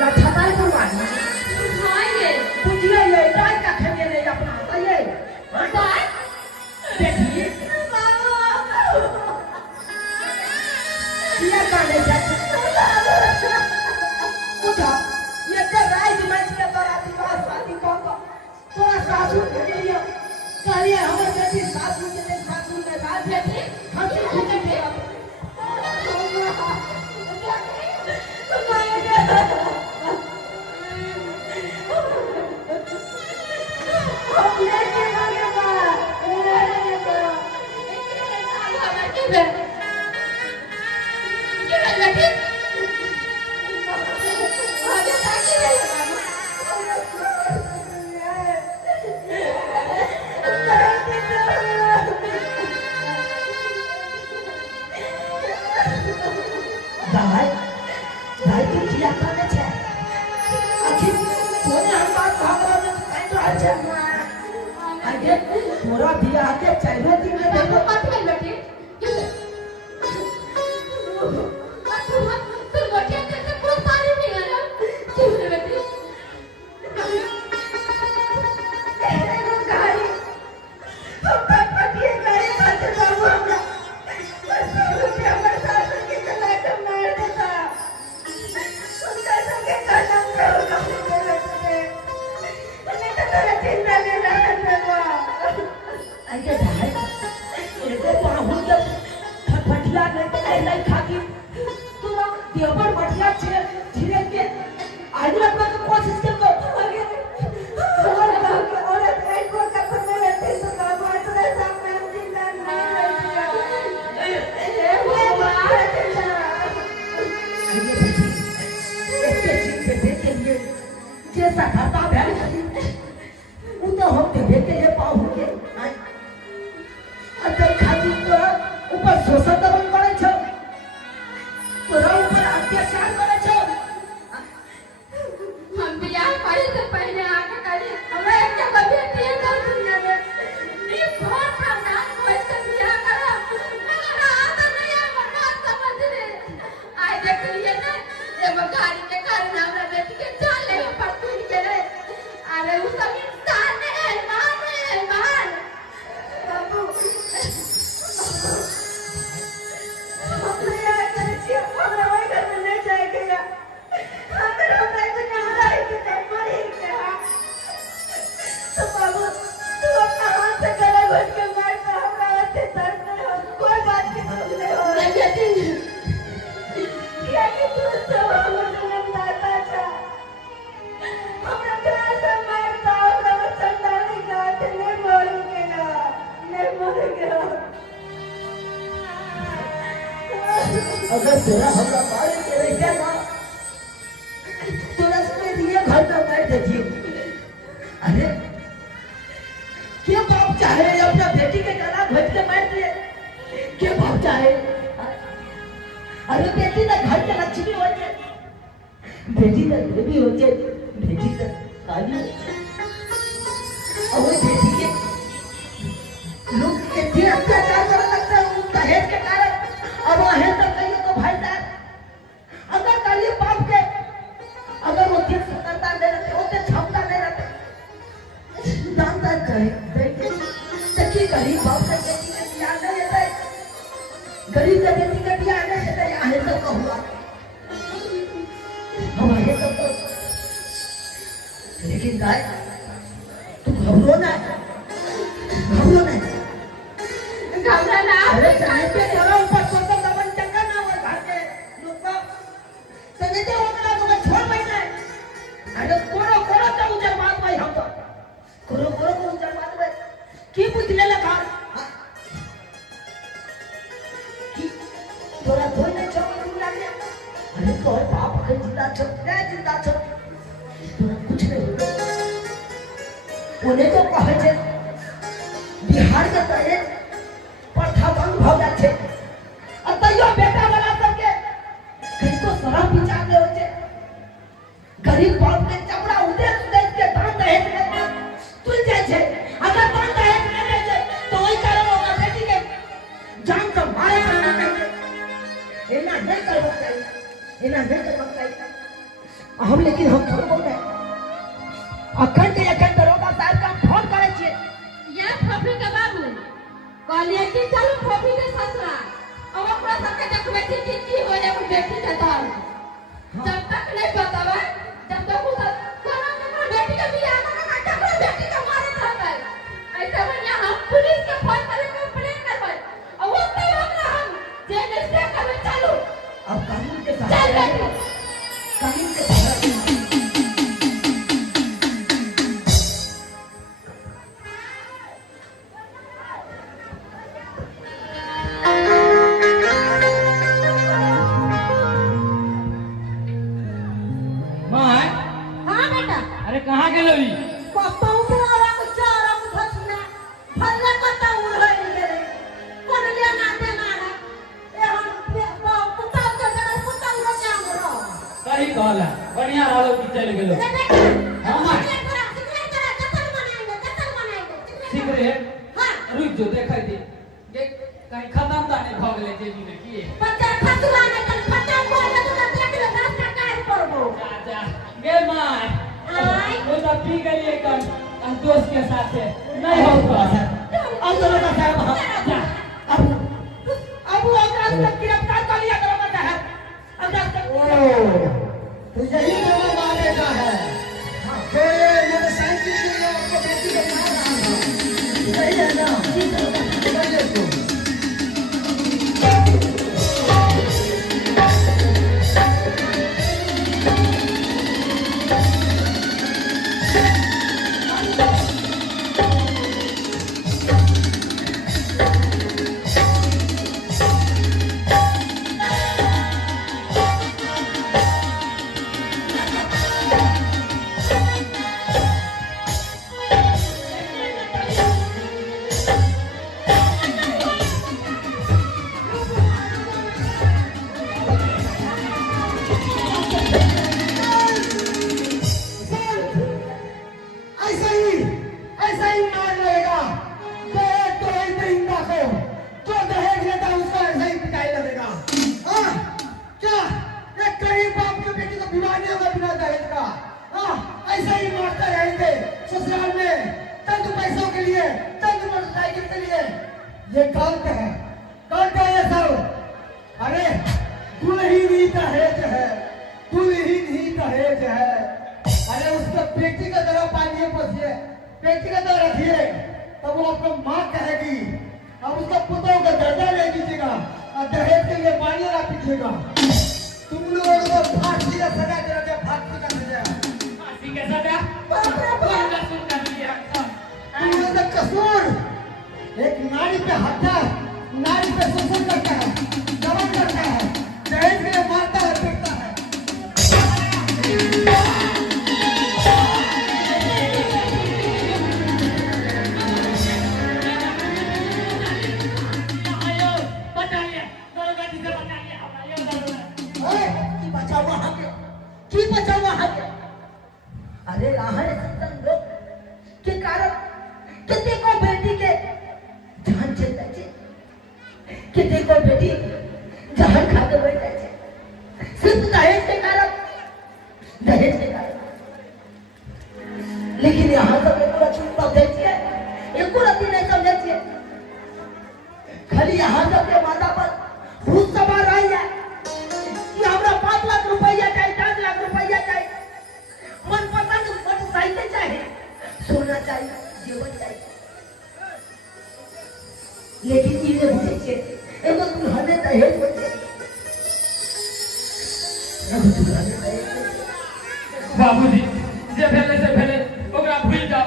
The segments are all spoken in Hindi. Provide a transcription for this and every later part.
लठनाई तो मारना हां ये बुझिए ये डाल का खेले नहीं अपना ये डाल देखिए ये काले जाते पूछा ये तो राइज मंच के बाराती बात शादी को तोरा सासू के लिए कहलिए हमर बेटी सासू के सासू ने बात बेटी हंसी खुशी के मोरा दिया के चाहिए दिन में देखो मत कर बेटी तू मोटे से पूरा पानी नहीं आया क्यों रे बेटी तेरे को गाड़ी हम पटिए गाड़ी खाते बाबू हमरा उसके हमर सासू के चला के मार देता उनका संगे कलम करो कपड़े नहीं तो तेरा चिंता ले रहा है आइए भाई एगो बाहु के फटफटिया नहीं खाती तू ना देवर बढ़िया छे धीरे के आज लगवा के कोशिश कर आगे औरत एक को कपड़ में रहते तो बाबू तेरे सामने जिंदा नहीं ये भगवान इसके चीज पे के लिए जैसा खाता भैल वो तो हम देखे के लिए पाहु के अगर खाती तोरा ऊपर शोषण दमन करे छ तोरा ऊपर अत्याचार करे छ हम बियाह करे से पहले आके करे हमरा एक के बेटी है कर दुनिया में ये बहुत प्रावधान कोई से बियाह करा मगर आता नहीं है मना समझ रे आए देख लिए ना एगो गाड़ी के कारण हमरा बेटी के जान ले पड़ती के रे अरे उस सब इंसान है मान बाबू हमरा कर छी हमरा वही घर में नहीं जाएगा अगर हम ऐसे कहां रहे कि तब मरी क्या तो बाबू तू अपना हाथ से गला घोट के मार के हमरा ऐसे दर्द नहीं हो कोई बात की सुन ले हो नहीं बेटी क्या कि तू सब हमरा मारता था हमरा प्यार से मारता हमरा चंदानी गाठ नहीं मारूंगा नहीं मारूंगा अगर तेरा हमरा मारे के रह ना तो रस्ते दिए घर में बैठ देती अरे क्या बाप चाहे अपना बेटी के गला घोट के बैठ दिए क्या बाप चाहे अरे बेटी ना घर के लक्ष्मी हो जाए बेटी ना देवी हो जाए बेटी ना काली और बेटी के लोग इतने अत्याचार करने लगते हैं उनका हेत के कारण अब है तो कहिए तो भाईदार अगर करिए बाप के अगर वो ठीक सुंदरता नहीं रहते होते क्षमता नहीं रहते जानता है बेटे तकी गरीब बाप का बेटी के बियाह नहीं रहता है गरीब का बेटी का बियाह नहीं रहता है आहे तो कहूँगा हमारे तो लेकिन गाय तू घबरो ना घबराना अरे चाहे पे तेरा ऊपर सोचो दमन चंगा ना हो घर के लोग को संगे तो होना तो छोड़ बैठना है अरे कोरो तो उजर बात भाई हम तो कोरो उजर बात भाई की बुझले लगा की तोरा धोई नहीं छोड़ दूर लागे अरे तो बाप के जिंदा छो तोरा कुछ नहीं उन्हें तो कहे छे बिहार के तरे प्रथा बंद हो जाए छे अतयो बेटा वाला सबके कहीं तो शराब विचार ले होते गरीब बाप के चपड़ा उदेश के दान दहेज के तुल जाए छे अगर दान दहेज न दे छे तो वही कारण होगा बेटी के जान से मारे करना चाहिए एना नहीं करना चाहिए हम लेकिन हम थोड़ा बोल रहे अखंड अखंड दरोगा साहब का हम फोन करे छे या फोफी के बाबू कहलिए कि चलो फोफी के ससुरा अब ओकरा सबके देखबे की हो जाए वो बेटी के दाल जब तक नहीं बतावे जब तक वो कोना बेटी के बियाह ना का बेटी के मारे रहबै ऐसे में हम पुलिस के फोन करे कंप्लेन करबै और वो तो हमरा हम जेल से करबै चालू अब कानून के चल सहारे बेटी कानून के सहारे हां बेटा अरे कहाँ के लोई पापा उतरा को चारा को फसना फल्ला पता उड़ गई गेले कोन ले ना दे ना ए हम पुता के जगह पुता उड़ जा हमरो सही कहला बढ़िया रहलो कि चल गेलो सिगरेट हां रुक जो देखै दे देख कहीं खत्म त नहीं भ गेलै जेबी में की बच्चा खसुआ ने कल फटा बोल तो देख ले रात का काहे पड़बो जा गे माय आई वो तो पी गई कल दोस्त के साथ नहीं हो तो अब दरोगा साहब जा अब ओकरा से गिरफ्तार कर लिया दरोगा साहब अब जा तो यही दोनों मानेगा है तो ये मोटरसाइकिल के लिए आपको बेटी को मार रहा था सही है ना जी दरोगा बताइए तो ऐसा ही मार लगेगा दहेज तो ही देंगे को जो दहेज लेता है उसको ऐसा ही पिटाई लगेगा हाँ क्या एक गरीब बाप के बेटी को विवाह नहीं होगा बिना दहेज का हाँ ऐसा ही मारते रहेंगे ससुराल में चंद पैसों के लिए चंद मोटरसाइकिल के लिए ये गलत है ये सब अरे दुल्हन ही दहेज है दुल्हन ही दहेज है अरे उसके बेटी का तरह पालिए पोसिए बेटी का तरह रखिए तब वो आपको माँ कहेगी अब उसका पुतों का दर्जा ले दीजिएगा और दहेज के लिए पानी ना पीछेगा तुम लोगों को फांसी का सजा दे रहे फांसी का सजा फांसी के सजा कौन कसूर कर लिया तुम लोगों का कसूर एक नारी पे हत्या नारी पे शोषण करता है दमन करता है दहेज के लिए मारता है पीटता है की बचावा है अरे राहर संतन लोग के कारण कितने को बेटी के जान चल जाए कितने को बेटी जान खा के बैठ जाए सिर्फ दहेज के कारण लेकिन यहाँ सब एक रत्ती समझे छिए एक रत्ती नहीं समझे छिए खाली यहाँ सब के माथा पर भूत सवार रही है कि हमरा 5 लाख रुपया चाहिए 10 लाख रुपया चाहिए मनपसंद मोटरसाइकिल चाहिए सोना चाहिए जीवन चाहिए लेकिन ये बुझे छे एगो दुल्हने दहेज बचे एगो दुल्हने दहेज बाबूजी जे भेले से भेले ओकरा भूल जाओ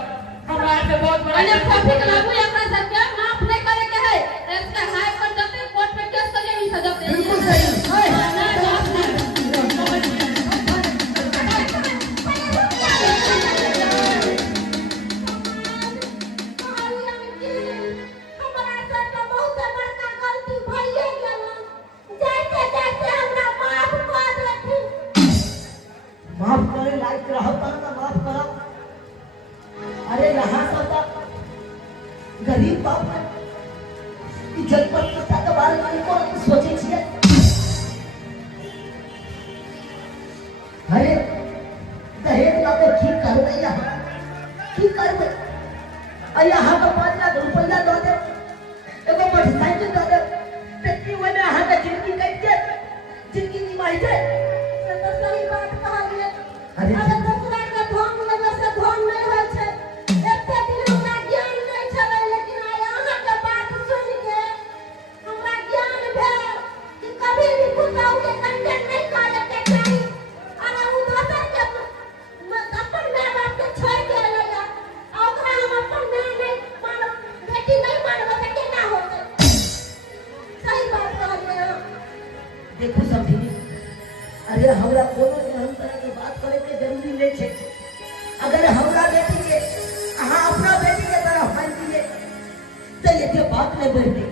हमरा से बहुत बड़ा अरे कॉफी के बाबू एकरा सबके माफ नहीं करे के है इसका हाई कोर्ट जाते कोर्ट में केस कर ही सजा दे बिल्कुल सही माफ करे लायक रहता ना माफ करो अरे यहाँ सब यहाँ का 5 लाख रुपया दो दे एगो मोटरसाइकिल दो दे टट्टी हुए में यहाँ का जिंदगी कट के जिंदगी निभाई दे से तो सही बात कहलिए अरे अरे दूसरा के धन लेवे से धन नहीं होय छै एते दिन हमरा ज्ञान नहीं छलै लेकिन आइ अहाँ के बात सुन के हमरा ज्ञान भेल कि कभी भी कुताऊ के कंटेंट नहीं करे के चाही अरे उ दोसर के अपन माय बाप के छोड़ के एलैया आ ओकरा हम अपन माय नहीं मानब बेटी नहीं मानब त केना होतै सही बात कहलिए अहाँ देखो समझी अरे हमरा कोनो एहन तरह के बात करे के जरूरी नहीं छै अगर हमरा बेटी के अहाँ अपना बेटी के तरह मान दिए तो ये बात नहीं बढ़ती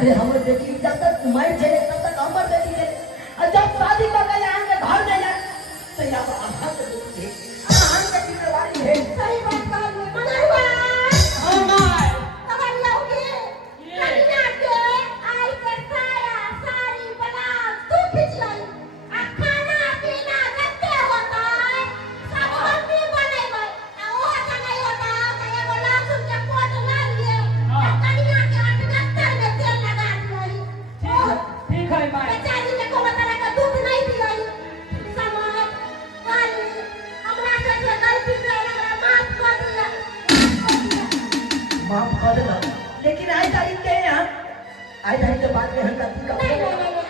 अरे हमर बेटी जब तक मर जाए तब तक हमर बेटी है और जब शादी कर के यहाँ के घर ले जाए तो यहाँ पर अहाँ के बेटी है अहाँ के जिम्मेवारी है सही बात कहलिए मनरवा हमार खबर लौके कन्या के आई के साया साड़ी ब्लाउज तू खींच लाई आ खाना पीना जते होता है सब मम्मी बनेबै आ ओ त नहीं होता त एगो लहसुन के पोट ला लिए आ कन्या के 78 में तेल लगा दियई ठीक है माय बेचारी के कोनो तरह का दुख नहीं दियई समय पानी हमरा से गलती भेल हमरा माफ कर दिया माफ कर देना लेकिन आज तारीख के यहाँ आज तारीख के बाद में हम गलती का नहीं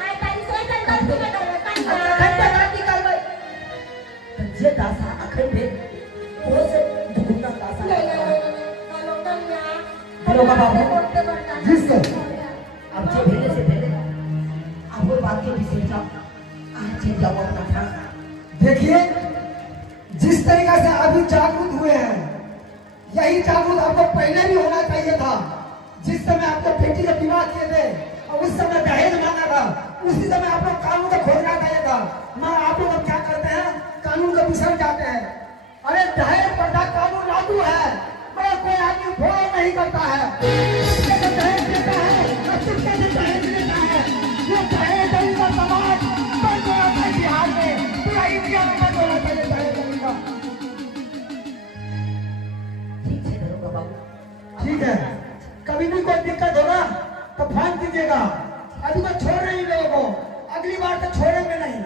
आई तारी से ऐसा गलती में कर कन्या घंटा गलती करबै तो जे दासा अखन भेल ओहो से दुगुना दासा हेलो बाबा जी सर अब जे भेले से भेले अब वो बात के विषय जाओ आज जे जाओ अपना था देखिए जिस तरीका से अभी जागरूक हुए हैं यही जागरूक आपको पहले भी होना चाहिए था जिस समय आपके बेटी का विवाह किए थे और उस समय दहेज मांगा था उसी समय आप लोग कानून को खोजना चाहिए था मगर आप लोग अब क्या करते हैं कानून को बिसर जाते हैं अरे दहेज प्रथा कानून लागू है मगर कोई आदमी फॉलो नहीं करता है किसके से दहेज देता है और किसके से दहेज लेता है ये दहेज देने का समाज बंद होना चाहिए बिहार में पूरा इंडिया में बंद होना चाहिए दहेज देने का ठीक है दरोगा बाबू ठीक है कभी भी कोई दिक्कत होगा तो फोन कीजिएगा अभी तो छोड़ रहे हैं लोगों को अगली बार तो छोड़ेंगे नहीं